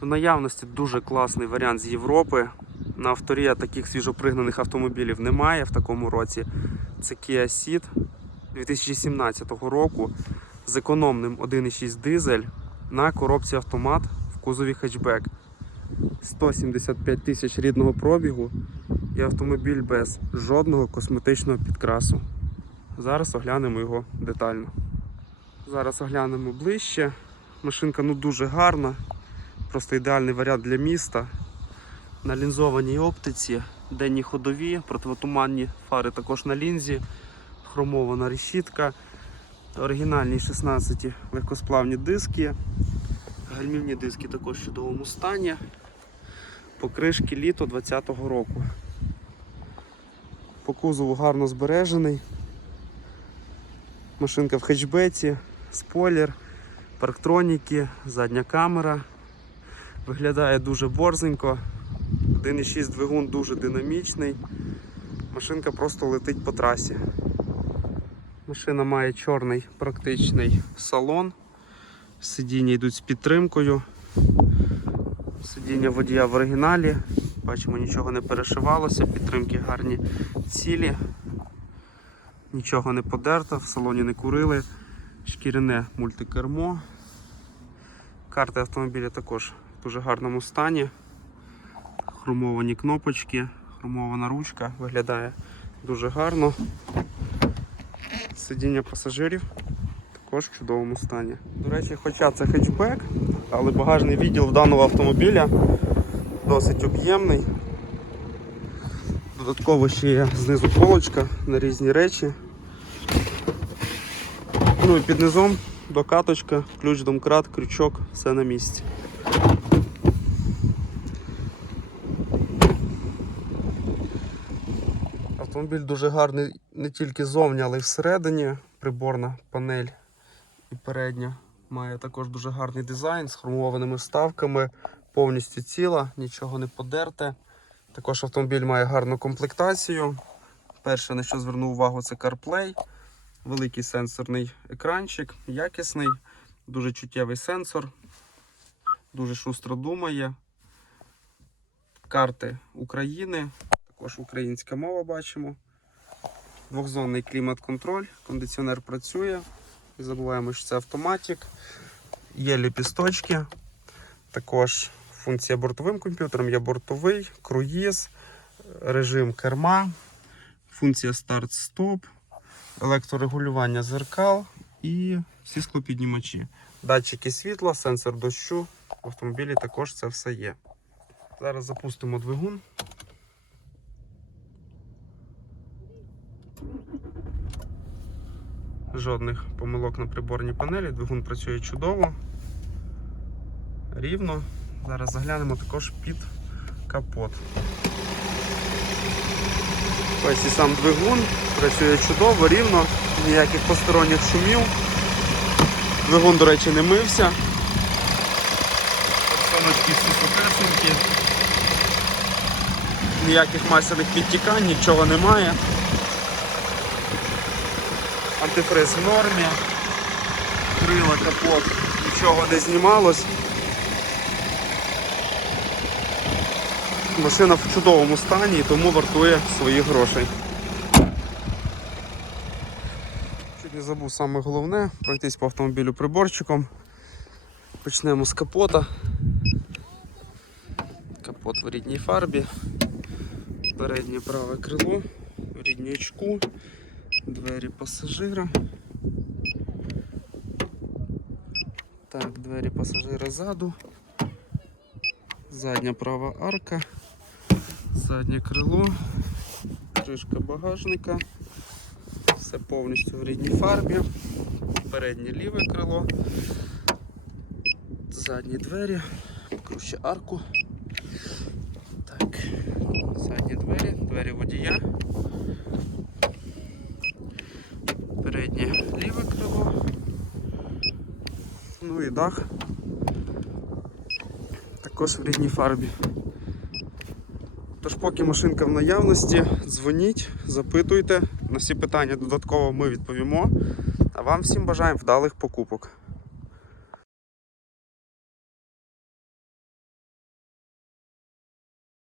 В наявності дуже класний варіант з Європи. На авторія таких свіжопригнаних автомобілів немає в такому році. Це Kia Ceed 2017 року з економним 1,6 дизель на коробці автомат в кузові хетчбек. 175 тисяч рідного пробігу і автомобіль без жодного косметичного підкрасу. Зараз оглянемо його детально. Зараз оглянемо ближче. Машинка ну дуже гарна, просто ідеальний варіант для міста. На лінзованій оптиці, денні ходові, противотуманні фари також на лінзі, хромована решітка, оригінальні 16 легкосплавні диски, гальмівні диски також в чудовому стані. Покришки літо 2020 року. По кузову гарно збережений. Машинка в хетчбеці, спойлер, парктроніки, задня камера. Виглядає дуже борзенько. 1,6 двигун дуже динамічний. Машинка просто летить по трасі. Машина має чорний практичний салон. Сидіння йдуть з підтримкою. Сидіння водія в оригіналі. Бачимо, нічого не перешивалося, підтримки гарні цілі. Нічого не подерто, в салоні не курили. Шкіряне мультикермо. Карти автомобіля також дуже гарному стані. Хромовані кнопочки, хромована ручка, виглядає дуже гарно. Сидіння пасажирів також в чудовому стані. До речі, хоча це хетчбек, але багажний відділ в даного автомобіля досить об'ємний. Додатково ще є знизу полочка на різні речі. Ну і під низом докаточка, ключ домкрат, крючок, все на місці. Автомобіль дуже гарний не тільки зовні, але й всередині. Приборна панель і передня має також дуже гарний дизайн з хромованими вставками, повністю ціла, нічого не подерте. Також автомобіль має гарну комплектацію. Перше, на що звернув увагу, це CarPlay. Великий сенсорний екранчик, якісний, дуже чуттєвий сенсор, дуже шустро думає. Карти України, також українська мова бачимо. Двохзонний клімат-контроль, кондиціонер працює. Не забуваємо, що це автоматик. Є ліпісточки. Також функція бортовим комп'ютером є бортовий, круїз, режим керма, функція старт-стоп, електрорегулювання зеркал і всі склопіднімачі. Датчики світла, сенсор дощу. В автомобілі також це все є. Зараз запустимо двигун. Жодних помилок на приборній панелі. Двигун працює чудово, рівно. Зараз заглянемо також під капот. Ось і сам двигун працює чудово, рівно, ніяких посторонніх шумів. Двигун, до речі, не мився. Форсуночки всі сухесенькі. Ніяких масляних підтікань, нічого немає. Антифриз в нормі. Крила, капот, нічого не знімалось. Машина в чудовому стані і тому вартує своїх грошей. Чуть не забув саме головне, пройтись по автомобілю приборчиком. Почнемо з капота. Капот в рідній фарбі. Переднє праве крило, в ріднячку, двері пасажира. Так, двері пасажира ззаду. Задня права арка, заднє крило, кришка багажника, все повністю в рідній фарбі, переднє ліве крило, задні двері, покажу ще арку. Так, задні двері, двері водія, переднє ліве крило, ну дах також в рідній фарбі. Тож, поки машинка в наявності, дзвоніть, запитуйте. На всі питання додатково ми відповімо. А вам всім бажаємо вдалих покупок.